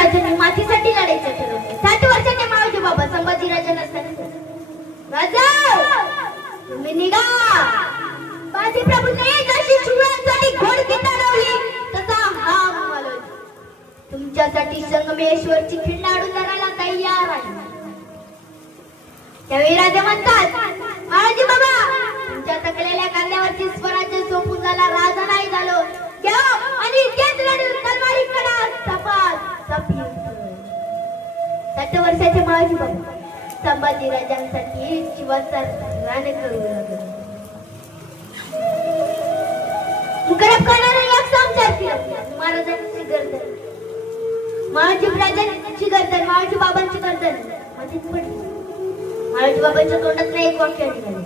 राजांनी मातीसाठी लढायचं ठरवलं. सात वर्षाचे मावजी बाबा संभाजीराजा नसताना राजा! तुम्ही निघा! बाजी प्रभूने जशी शिवराजांसाठी घोडगीता लावली. तसा हा मला तुमच्यासाठी संगमेश्वरची खिंड अडून धरायला तयार आहे. त्यावेळी राजा म्हणतात महाराजी बाबा तुमच्या तकलेल्या कांद्यावरची स्वराज्य सोपून झाला राजा नाही झालो. घ्या आणि तेच लढून तलवारी कडा सात वर्षाचे महाराजी संभाजी राजांसाठी जीवाचा रान करू लागले. मुकरब करणारा एक संसार फिरवला महाराजांची गर्दन. महाराजी राजांची गर्दन महाराजी बाबांची गर्दन. मध्येच पडली महाराज बाबांच्या तोंडात एक वाक्य निघाले.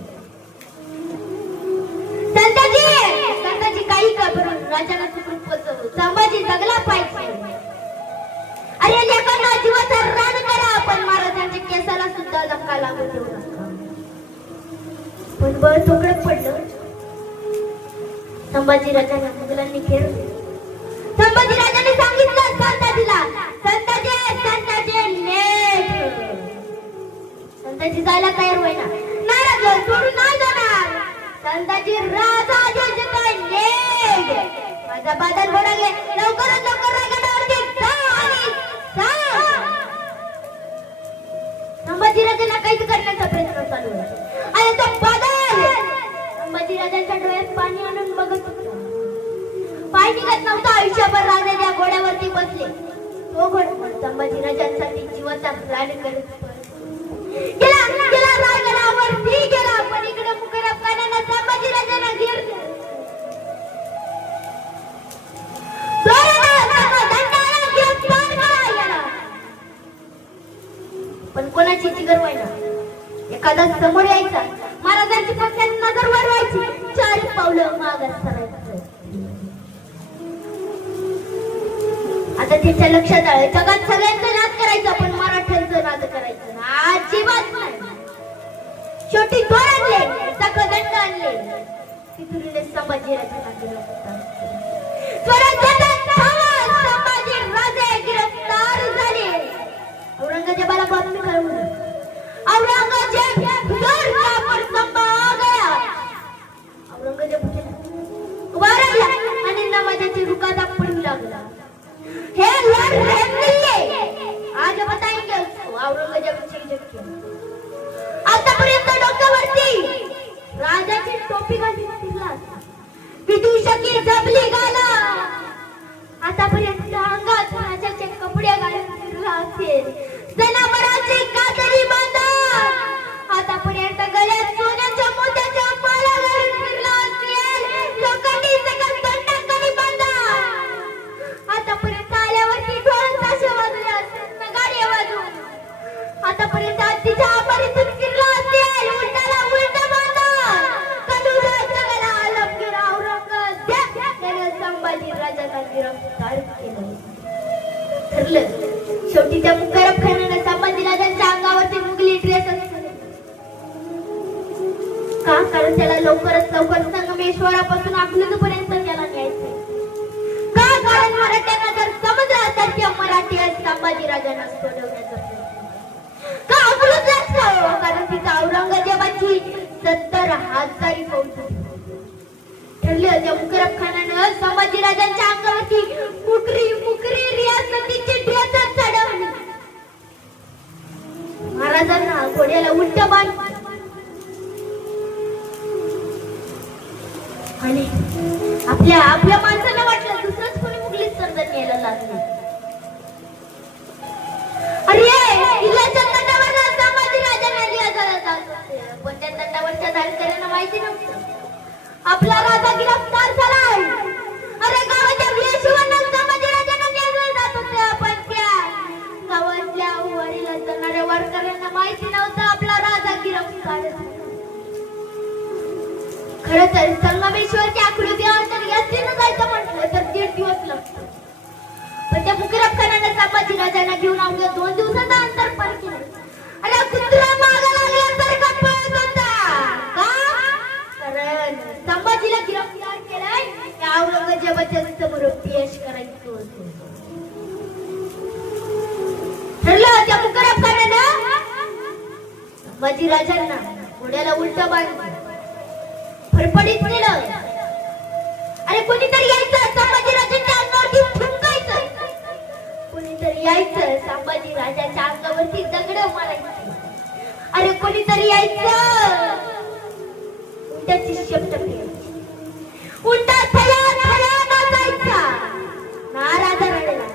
संताजी! संताजी काही घाबरून राजाला चुकून पोचवलं संभाजी जगला पाहिजे अरे लेकांना जीवाचा रान करा. पण महाराजांच्या केसाला सुद्धा धक्का लागू देऊ नका. पण बळ तोकडत पडलं. संभाजी राजाने मुघलांनी खेळ संभाजी राजाने सांगितलं संताजीला संताजी संताजी नेट संताजी जायला तयार होईना. नाराज सोडून नाही जाणार. संताजी राजा जय जय नेट. माझा बादल बोलाले लवकरात लवकर रायगडावरती संभाजी कैद करण्याचा प्रयत्न चालू आहे. तो बदल! संभाजीराजांच्या डोळ्यात पाणी आणून बघत होता. पाय निघत नव्हता आयुष्यभर राजा त्या घोड्यावरती बसले. तो घोडा संभाजीराजांसाठी जीवाचा प्राण करत गेला गेला रायगडावरती गेला पण कोणाची जिगर व्हायना एखादा समोर यायचा महाराजांची फक्त नजर वरवायची चार पावलं मागास सरायचं. आता त्याच्या लक्षात आलं जगात सगळ्यांचं नाद करायचं पण मराठ्यांचं नाद करायचं अजिबात नाही. शेवटी दोर आणले दंड आणले. तिथुरीने संभाजीराजांना गिरफ्तार आतापर्यंत तिच्या आपारीतून फिरला असेल उलटाला उलट जगाला आलमगीर त्याने संभाजी राजाला गिरफ्तार केलं. ठरलं. शेवटी त्या मुकरब संभाजी राजांच्या अंगावरती मुगली ड्रेस का? कारण त्याला लवकरच लवकर संगमेश्वरापासून अकलूजपर्यंत त्याला न्यायचंय का? कारण मराठ्यांना जर समजलं तर ते मराठी संभाजी राजांना सोडवण्याचा. हो? औरंगजेबाची सत्तर हजारी फौज. ठरले होते मुकरब खानानं संभाजी राजांच्या अंगावरती कुकरी मुकरी रियासतीची ड्रेसच चढवली. महाराजांना घोड्याला उलट बांध. आणि आपल्या आपल्या माणसाला वाटलं दुसरंच कोणी मुकलीच सरदार यायला लागले माहिती नव्हतं. आपला राजा गिरफ्तार झालाय. अरे गावाच्या म्हणजे नेलं जात पण त्या. गावातल्या जाणाऱ्या वारकऱ्यांना माहिती नव्हतं आपला राजा गिरफ्तार खर तर संगमेश्वरची आकृती अंतर यात्रेनं जायचं म्हटलं तर दीड दिवस लागतो पण त्या मुकरब खानाने संभाजी राजांना घेऊन अवघ्या दोन दिवसाचा अंतर पार केलं. अरे कुत्रा मागा लागला. संभाजीला गिरफ्तार केलाय. त्या औरंगजेबाच्या समोर पेश करायचो ठरलं संभाजी राजांना घोड्याला उलट बांधलं फडफडीत अरे कोणीतरी यायचं. संभाजी राजांच्या अंगावरती फुंकायचं कोणीतरी यायचं. संभाजी राजाच्या अंगावरती दगड मारायचं. अरे कोणीतरी यायचं. उलट्याची शब्द फिरायची उलटा थया थया नाचायचा नाराजा रडला.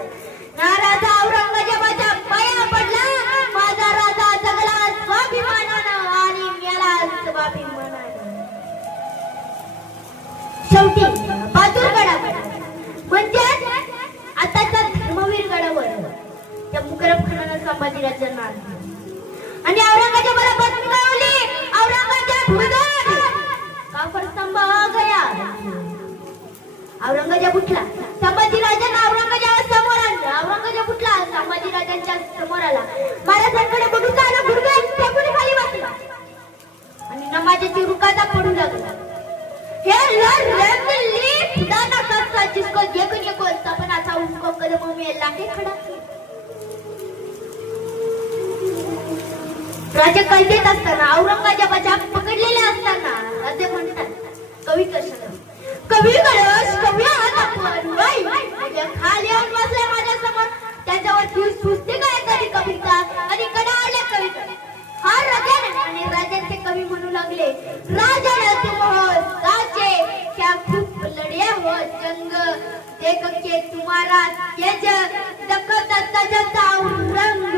नाराजा औरंगजेबाच्या पाया पडला. माझा राजा जगला स्वाभिमानानं आणि मेला स्वाभिमानानं. शेवटी गडावर. म्हणजे आताचा धर्मवीर गडावर. त्या मुकरब खानानं संभाजीराजांना आणलं. आणि औरंगजेबाला बातमी औरंगजेब काफर स्तंभ आ गया औरंगजेब उठला. संभाजीराजांना औरंगजेबा समोर आणलं. औरंगजेब उठला. संभाजीराजांच्या समोर आला. महाराजांकडे बघून आला गुडघा टेकून खाली बसला. आणि नमाजाची रुकाचा पडू लागला. हे लर रंगली खुदा ना करता जिसको देखने को सपना था उसको कदमों में लाके खड़ा. किया राजा कैदेत असताना औरंगजेबाच्या पकडलेले असताना राजे म्हणतात. कवी कशाला? कवी कळस कवी आहात आपण वै माझ्या खाली येऊन बसलाय माझ्यासमोर त्याच्यावरती सुस्ती काय करी कविता. आणि कविता. हा राजा आणि राजाचे कवी म्हणू लागले. साचे क्या खूप लढे हो जंग. देख के तुम्हारा तेज. दखत तजता रंग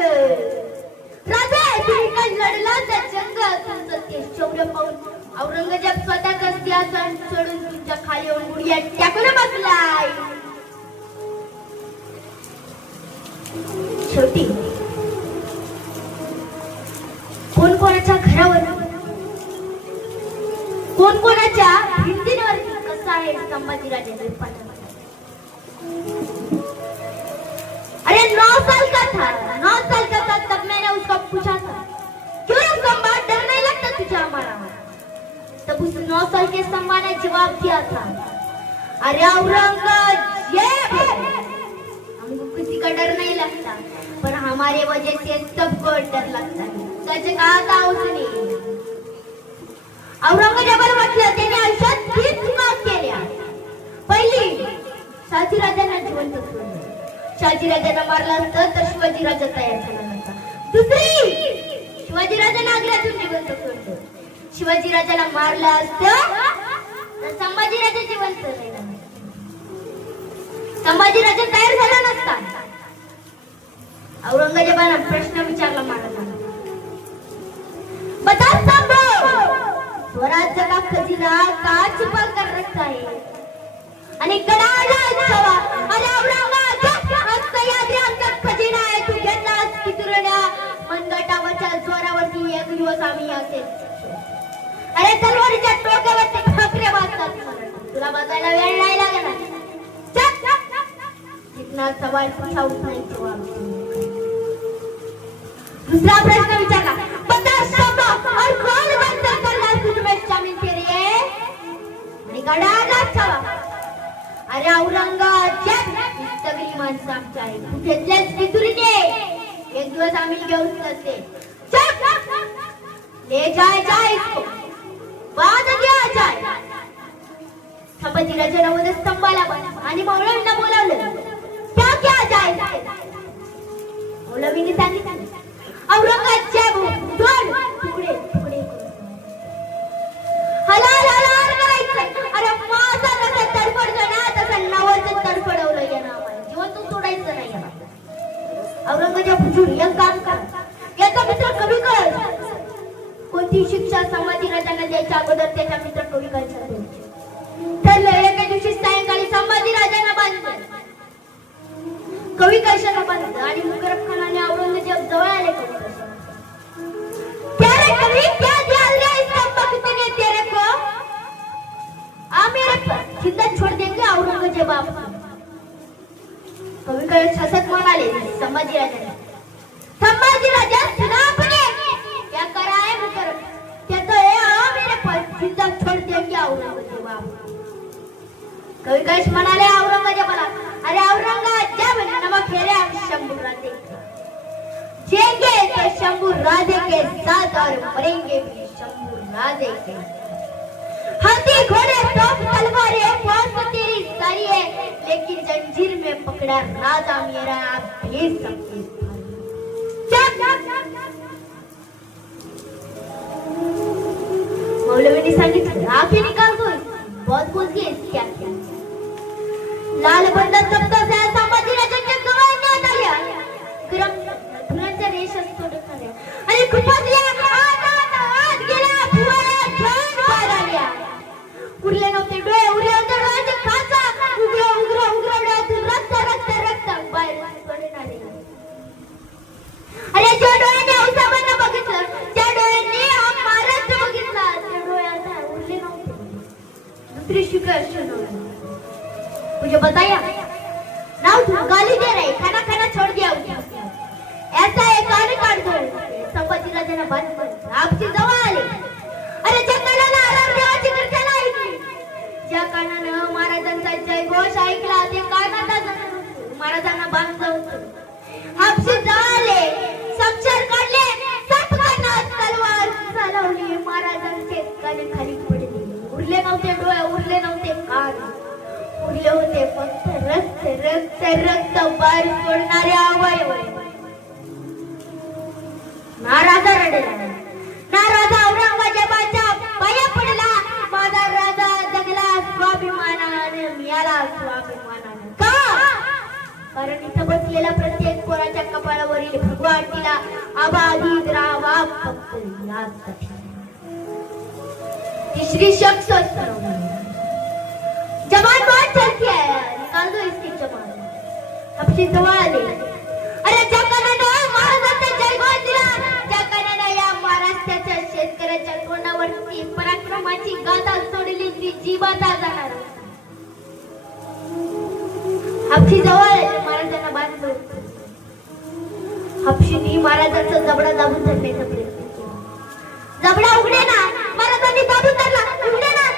राजा तुम्ही काय लढला तर जंग? तुमचं ते शौर्य पाहून औरंगजेब स्वतःच सिंहासन सोडून तुमच्या खाली येऊन गुडिया टाकून बसलाय. शेवटी कोण कोणाच्या घरावर कोण कोणाच्या भिंतींवरती कसं आहे संभाजीराजे अरे नौ साल का था? नौ साल का था? तब मैंने उसको पूछा था क्यों रे संभा डर नहीं लगता तुझे हमारा? तब उस नौ के संभा ने जवाब दिया था अरे औरंगजेब! हमको किसी का डर नहीं लगता पर हमारे वजह से सबको डर लगता है। सच कहा था उसने। औरंगजेबाला म्हटलं त्याने आयुष्यात तीन चुका केल्या पहिली शहाजीराजांना जिवंत सोडलं शहाजीराजांना मारलं असतं तर शिवाजी राजा तयार झाला हो नसता दुसरी शिवाजी राजांना आग्र्यातून जिवंत सोडलं शिवाजी राजाला मारलं असत तर संभाजी राजा जिवंत राहिला संभाजी राजा तयार झाला नसता. औरंगजेबाला प्रश्न विचारला महाराजांना बता सांभो स्वराज्य का खजिना का छुपा कर रखता है आणि कडाला छवा अरे औरंगाबाद मनगटावरच्या स्वरावरती एक दिवस आम्ही असेल अरे तलवारीच्या टोक्यावरती ठाकरे वाजतात तुला बघायला वेळ नाही लागणार. चल, सवाल पूछा उतना दुसरा प्रश्न विचारला. बता शब्द और करना तुझमें शामिल आणि गडाला छवा अरे औरंगाबाद सगळी माणसं आमच्या आहे तू घेतल्यास एक दिवस आम्ही घेऊन करते ले जाय जाय इसको बाद दिया जाय संभाजी राजाने स्तंभाला आणि मौलवींना बोलावलं. क्या क्या जाय. मौलवीने सांगितलं औरंगाबादच्या दोन कवि औरंगजेबाला अरे औरंगज़ेब नमक फेरे तो के साथ और मरेंगे भी के। हाथी घोड़े तेरी सारी है, लेकिन जंजीर में पकड़ा राजा मेरा, आप मौलवी ने सांगितलं आप निकाल दो, बहुत है क्या? लाल बंद सप्ताह संभाजीराजांच्या जवळ आल्या गरम फुलांच्या रेषा आणि खुपातल्या आत आत आत गेल्या छान आल्या उरले नव्हते डोळे उरले मुझे बताया। नाउ तू गाली दे रहे खाना खाना छोड़ दिया ऐसा एक कान काट दो। संपत्ति राजा राजाने बात कर आपची जवळ आले अरे जंगलाला आराम देवाची कीर्तन ऐकली ज्या कानानं महाराजांचा जयघोष ऐकला ते कानात महाराजांना बांध होतं हापशी जवळले समशेर काढले साप कानात तलवार चालवली महाराजांचे काने खाली पडले उरले नव्हते डोळे उरले नव्हते कान। उरले होते फक्त रक्त रक्त रक्त बाहेर सोडणारे अवयव नाराजा रडला. नाराजा औरंगजेबाच्या पाया पडला. माझा राजा जगला स्वाभिमानाने मिळाला स्वाभिमानाने. का? कारण इथं बसलेल्या प्रत्येक पोराच्या कपाळावरील भगवान तिला आबाधित राहावा फक्त यासाठी तिसरी शख्स सर्व है निकाल दो इसकी जवळ आले. अरे ज्या कानानं महाराजांचा जयघोष दिला. ज्या कानानं या महाराष्ट्राच्या शेतकऱ्याच्या तोंडावरती पराक्रमाची गाथा सोडली ती जीवाचा जाणार. हापशी जवळ महाराजांना बांधलं होतं. महाराजांचा जबडा दाबून धरण्याचा प्रयत्न केला जबडा उघडे ना. महाराजांनी दाबून धरला. उघडे ना.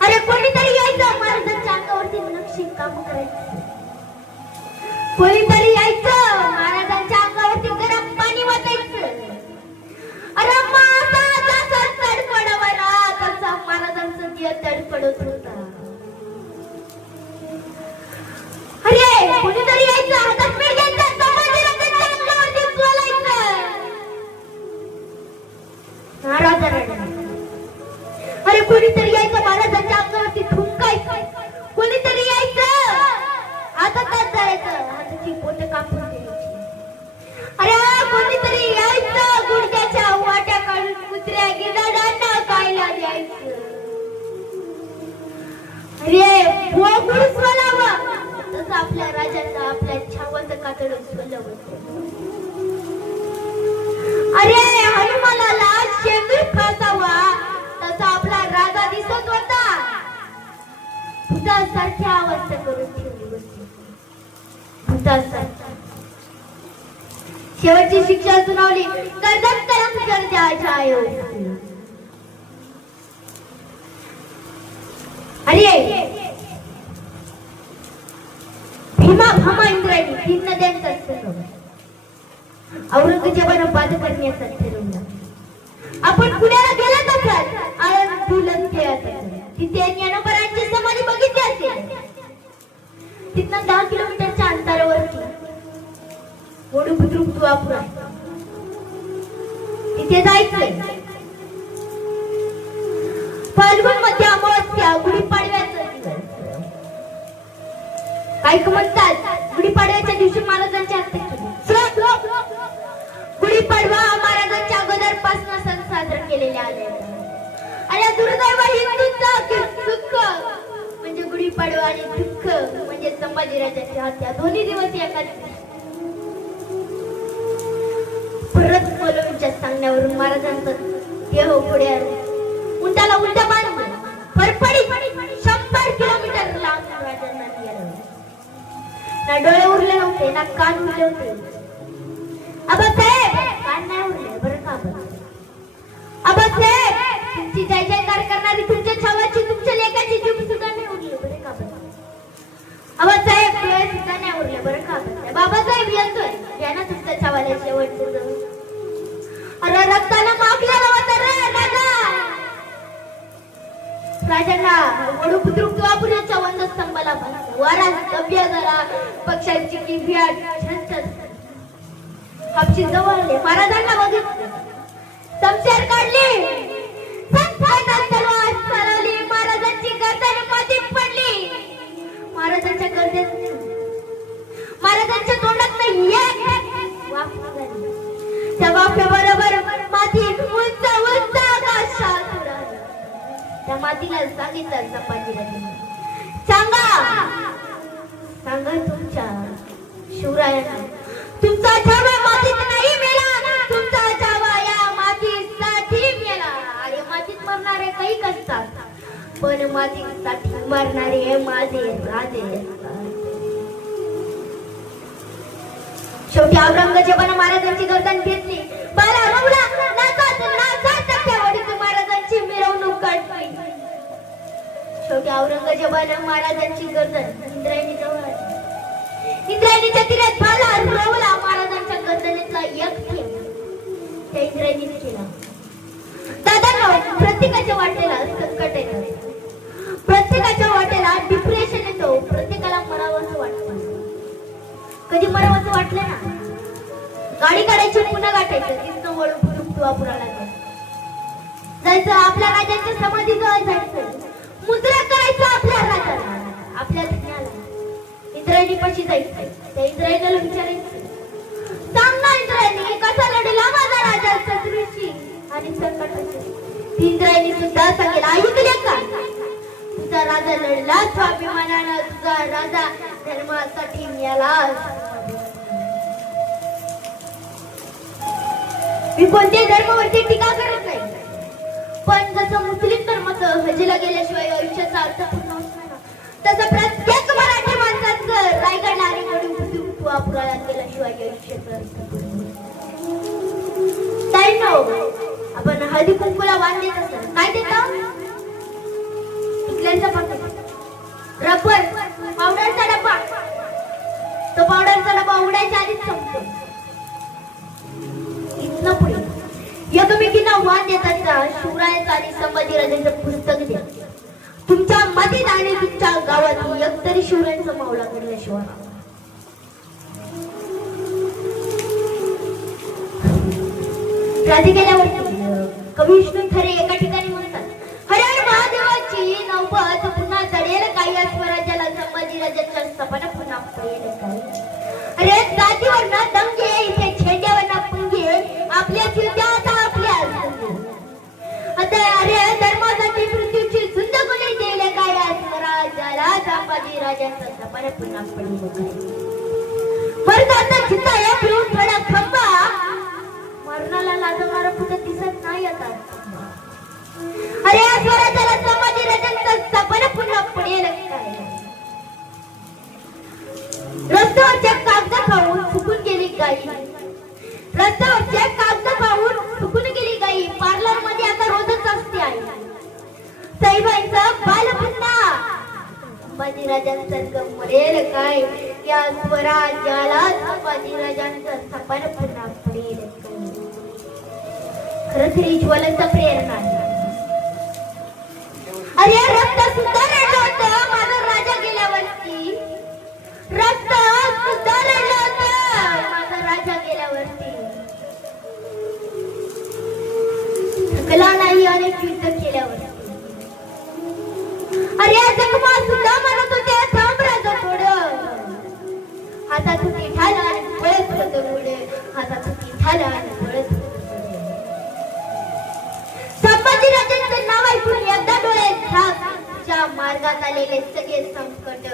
अरे कोणीतरी यायचं. महाराजांच्या अंगावरती नक्षी काम करायचं. कोणीतरी यायचं. महाराजांच्या अंगावरती गरम पाणी वाटायचं. अरे माझा जसा तसा महाराजांचं तडफडत होता. अरे कोणीतरी यायचं. हातात पेट घ्यायचं. अंगावरती अरे कोणीतरी कोणीतरी यायचं? आता हातात जायचं. हाताची पोट कापून अरे कोणीतरी यायचं गुडघ्याच्या वाट्या काढून कुत्र्या गिदाडांना खायला द्यायचं. अरे बोकुड स्वलावं तसं आपल्या राजाचं आपल्या छावाचं कातड स्वलवं अरे हनुमानाला शेंदूर फासावा. तसा आपला राजा दिसत होता. भूतासारखी अवस्था करून ठेवली होती भूतासारखी. शेवटची शिक्षा सुनावली कर्जत करम कर द्या जायो हो. अरे भीमा भामा इंद्रायणी तीन नद्यांचा औरंगजेबानं बाध करण्याचा ठरवला. आपण पुण्याला गेलात आनंद आळंदीला खेळत असाल तिथे ज्ञानोबरांची समाधी बघितली असेल. तिथनं दहा किलोमीटरच्या अंतरावरती मोडू बुद्रुक दुआपूर तिथे जायचंय. फाल्गुनमध्ये अमावस्या गुढीपाडव्याचा दिवस. ऐक म्हणतात गुढीपाडव्याच्या दिवशी महाराजांची हत्या गुढीपाडवा महाराजांच्या अगोदरपासून सण साजरा केलेले आले अरे या दुर्दैव हिंदूंचा दुःख म्हणजे गुढीपाडवा आणि दुःख म्हणजे संभाजीराजांची हत्या. दोन्ही दिवस परत सांगण्यावरून महाराजांचा देह पुढे उंटाला उलटा बांधून शंभर किलोमीटर लांब राजांना ना डोळे उरले नव्हते ना कान उरले होते. आबासाहेब कान नाही उरले बरं का तुमची जय जयकार करणारी तुमच्या छावाची तुमच्या लेखाची जीव सुद्धा नाही उरली. बरं का बरं आबासाहेब डोळे सुद्धा नाही उरले. बरं का बाबासाहेब येतोय. घ्या ना तुमच्या छावाला शेवटचं जाऊन अरे रक्ताला मागलेलं होतं रे दादा! राजांना वडू बुद्रुक वापरूच्या वंदस्तंभाला वारा कव्य जरा पक्षांची किव्याट छंचत हापशी जवळ आले महाराजांना बघितलं. समशेर काढली. तलवार महाराजांची गर्दन पडली. महाराजांच्या गर्दन महाराजांच्या तोंडात एक वाफ निघाली त्या वाफेबरोबर माती उंच उंच आकाशात उडाली. त्या मातीला सांगितलं सांगा. सांगा तुमच्या शिवरायांना. असतात माझी मातीसाठी मरणारे हे माझे राजे. शेवटी औरंगजेबाने महाराजांची गर्दन घेतली. बाला रवला नाचत नाचत टक्क्यावडीत महाराजांची मिरवणूक काढली. शेवटी औरंगजेबाने महाराजांची गर्दन इंद्रायणी जवळ इंद्रायणीच्या तीरात बाला रवला महाराजांच्या गर्दनीतला एक थेंब त्या इंद्रायणीने केला. दादा प्रत्येकाच्या वाटेला संकट येणार प्रत्येकाच्या वाटेला डिप्रेशन येतो. प्रत्येकाला मरावंच वाटतं. कधी मरावंच वाटलं ना? गाडी काढायची पुन्हा गाठायचं. तिथं वळून तुळापुराला जायचं. आपल्या राजाच्या समाधीजवळ जायचं. मुद्रा करायचं आपल्या राजाला. आपल्या इंद्रायणी पाशी जायचं. त्या इंद्रायणीला विचारायचं. सांग ना इंद्रायणी कसा लढला माझा राजा शत्रूशी आणि संकटाशी इंद्रायणी सुद्धा सांगेल ऐकले का? तुझा राजा लढला स्वाभिमानानं. तुझा राजा धर्मासाठी मिळाला मी कोणत्याही धर्मावरती टीका करत नाही. पण जसं मुस्लिम धर्माचं हजीला गेल्याशिवाय आयुष्याचा अर्थ पूर्ण होत तसं प्रत्येक मराठी माणसाचं रायगड नारीकडून पुराळ्यात गेल्याशिवाय आयुष्याचा अर्थ पूर्ण होत आपण हळदी कुंकूला वाण देत असतो काय एकमेकींना शिवरायाचा देताना शिवरायाचं आणि संभाजीराजांचं पुस्तक द्या तुमच्या मधीत आणि तुमच्या गावात एक तरी शिवरायांचा मावळा घडल्याशिवाय. राजे गेल्यावरती कवी विष्णू खरे एका ठिकाणी म्हणतात हरे हर महादेवाची नौबत पुन्हा चढेल काही स्वराज्याला संभाजी राजाच्या सपना पुन्हा अरे जातीवर ना दंग येईल स्वराज्याला संभाजीराजांचा पुन्हा या थोडा खंबा. मरणाला लाजवणारा दिसत नाही आता. अरे या स्वराज्याला राजांचा पुन्हा रस्त्यावरच्या कागद खाऊन फुकून गेली गाई. रस्त्यावरच्या कागद खाऊन फुकून गेली गाई. पार्लरमध्ये आता रोजच असते आई. साईबाईंचा पुन्हा संभाजीराजांसारखं मरेल काय? या स्वराज्याला संभाजीराजांचा सपन पुन्हा पडेल खरंच ही ज्वलंत प्रेरणा आहे. अरे रक्त सुद्धा रडलं होतं. माझा राजा गेल्यावरती. रक्त सुद्धा रडलं होतं. माझा राजा गेल्यावरती. थकला नाही अनेक युद्ध केल्यावरती. अरे जखमा संपत्ती नाव ऐकून एकदा डोळे च्या सगळे संकट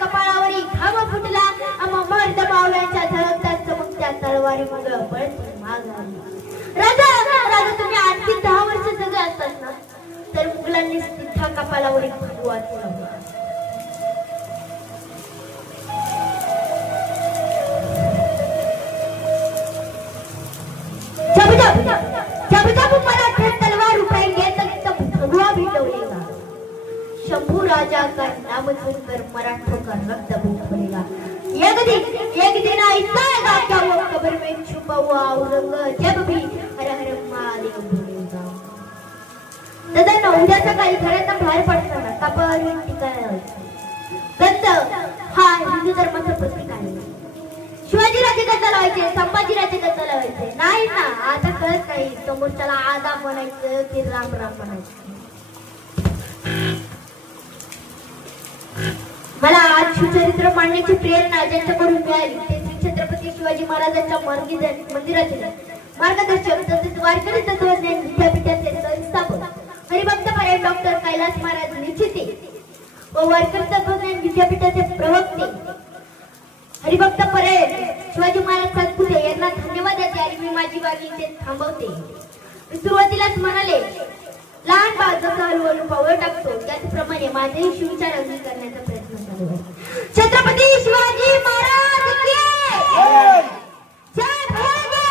कपाळावरी घाम फुटला आम्हा मर्द पावलांच्या धडकता चमकत्या तलवारी मुग राजा राजा तुम्ही आणखी दहा वर्ष ना तर मुघलांनी सिद्धा कपाळावरील राजा का नाम सुनकर मराठों का रक्त पड़ेगा एक दिन एक दिन ऐसा आएगा क्या वो कब्र में छुपा हुआ औरंगजेब भी हर हर महादेव बोलेगा. दादा उद्या सकाळी बाहेर पडताना ठिकाण दत्त हा हिंदू धर्माचा प्रतीक आहे. शिवाजी राजे कसा लावायचे? संभाजी राजे कसा लावायचे? नाही ना आता कळत नाही. समोरच्याला आदा म्हणायचं की राम राम म्हणायचं. मला आज शिवचरित्र मांडण्याची प्रेरणा ज्यांच्याकडून मिळाली ते श्री छत्रपती शिवाजी महाराजांच्या मार्गी मंदिराचे मार्गदर्शक तसेच वारकरी तत्वज्ञान विद्यापीठाचे संस्थापक हरिभक्त पर्याय डॉक्टर कैलास महाराज निश्चिते व वारकरी तत्वज्ञान विद्यापीठाचे प्रवक्ते हरिभक्त पर्याय शिवाजी महाराज सातपुते यांना धन्यवाद देते आणि मी माझी बागी इथे थांबवते. सुरुवातीलाच म्हणाले लहान बाळ जसं हळूहळू पावलं टाकतो त्याचप्रमाणे माझेही शिवचार अंगी करण्याचा प्रयत्न चालू आहे छत्रपती शिवाजी महाराज की जय भोले!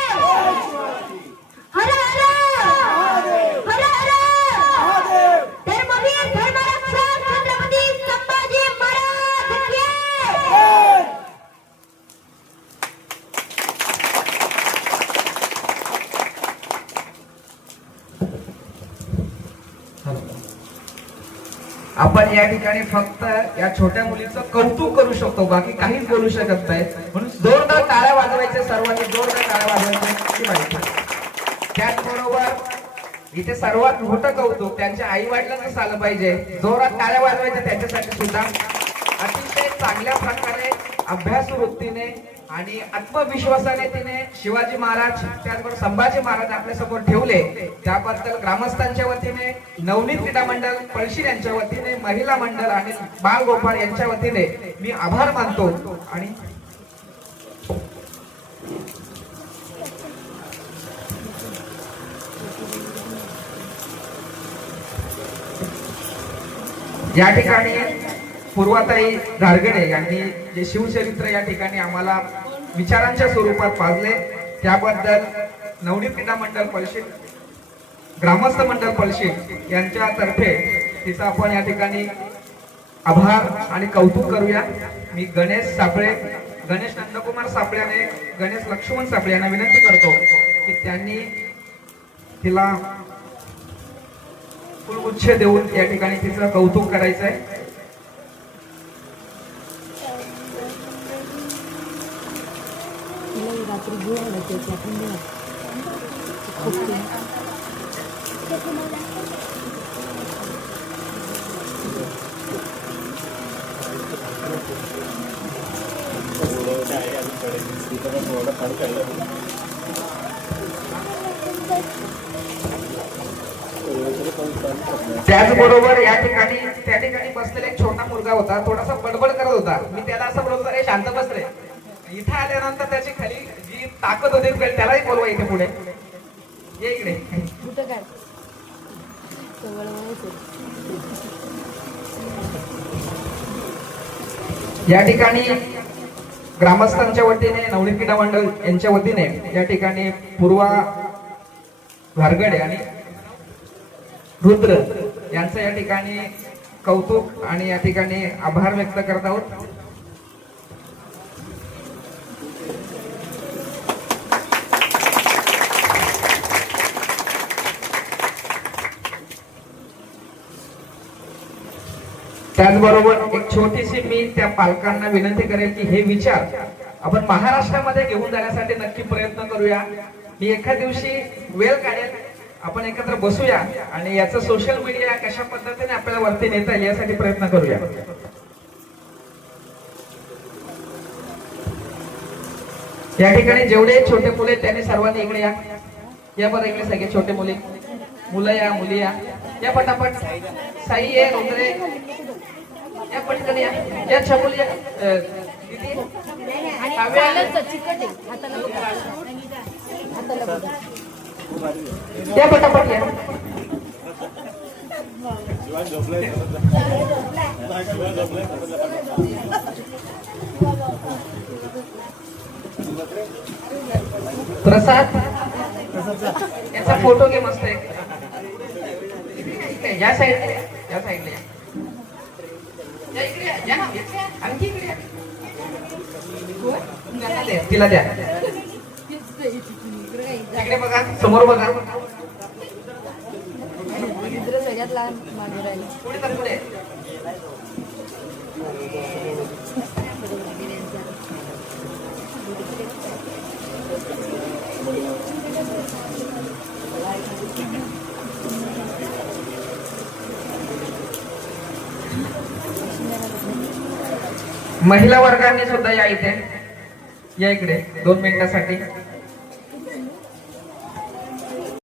हर हर हर हर धर्मवीर धर्मरक्षक छत्रपती संभाजी महाराज की आपण या ठिकाणी फक्त या छोट्या मुलीचं कौतुक करू शकतो बाकी काहीच बोलू शकत नाही. म्हणून जोरदार टाळ्या वाजवायचे सर्वांनी जोरदार टाळ्या वाजवायचे माहिती त्याचबरोबर इथे सर्वात मोठं कौतुक त्यांच्या आई वडिलांचं आलं पाहिजे. जोरात टाळ्या वाजवायच्या त्याच्यासाठी सुद्धा. अतिशय चांगल्या प्रकारे अभ्यास वृत्तीने आणि आत्मविश्वासाने तिने शिवाजी महाराज त्याचबरोबर संभाजी महाराज आपल्यासमोर ठेवले. त्याबद्दल ग्रामस्थांच्या वतीने नवनीत क्रीडा मंडळ पळशीर यांच्या वतीने महिला मंडळ आणि बाल गोपाळ यांच्या वतीने मी आभार मानतो. आणि या ठिकाणी पूर्वाताई धारगडे यांनी जे शिवचरित्र या ठिकाणी आम्हाला विचारांच्या स्वरूपात पाजले त्याबद्दल नवनी क्रीडा मंडळ परिषद ग्रामस्थ मंडळ परिषद यांच्यातर्फे तिचा आपण या ठिकाणी आभार आणि कौतुक करूया. मी गणेश सापळे गणेश नंदकुमार सापळ्याने गणेश लक्ष्मण सापळे यांना विनंती करतो की त्यांनी तिला फुलगुच्छ देऊन या ठिकाणी तिचं कौतुक करायचं आहे तिला रात्री घेऊ आलं त्याची आपण दिलं त्याचबरोबर या ठिकाणी त्या ठिकाणी बसलेला एक छोटा मुलगा होता थोडासा बडबड करत होता. मी त्याला असं बोलत होता रे शांत बस रे. इथं आल्यानंतर त्याची खाली जी ताकद होती त्यालाही बोलवा इथे पुढे. ये इकडे. या ठिकाणी ग्रामस्थांच्या वतीने नवनीत क्रीडा मंडळ यांच्या वतीने या ठिकाणी पूर्वा घारगडे आणि रुद्र यांचं या ठिकाणी कौतुक आणि या ठिकाणी आभार व्यक्त करत आहोत. त्याचबरोबर एक छोटीशी मी त्या पालकांना विनंती करेल की हे विचार आपण महाराष्ट्रामध्ये घेऊन जाण्यासाठी नक्की प्रयत्न करूया. मी एका दिवशी वेळ काढेल. आपण एकत्र बसूया आणि याचं सोशल मीडिया कशा पद्धतीने आपल्याला वरती नेता येईल यासाठी प्रयत्न करूया. या ठिकाणी जेवढे छोटे मुले त्यांनी सर्वांनी इकडे या. या बरं इकडे सगळे छोटे मुली. मुलं या मुली या. पटापट. साई आहे या पटकन या. आहे. पटापट प्रसाद. याचा फोटो घे मस्त इकडे, या साईड या. साईडला या. या इकडे या, या ना, इकडे या. आणखी इकडे या. त्यांना द्या, तिला द्या इकडे बघा समोर बघा. सगळ्यात लहान मागे राहिले. पुढे तर पुढे. महिला वर्गाने सुद्धा या इथे या इकडे दोन मिनिटासाठी.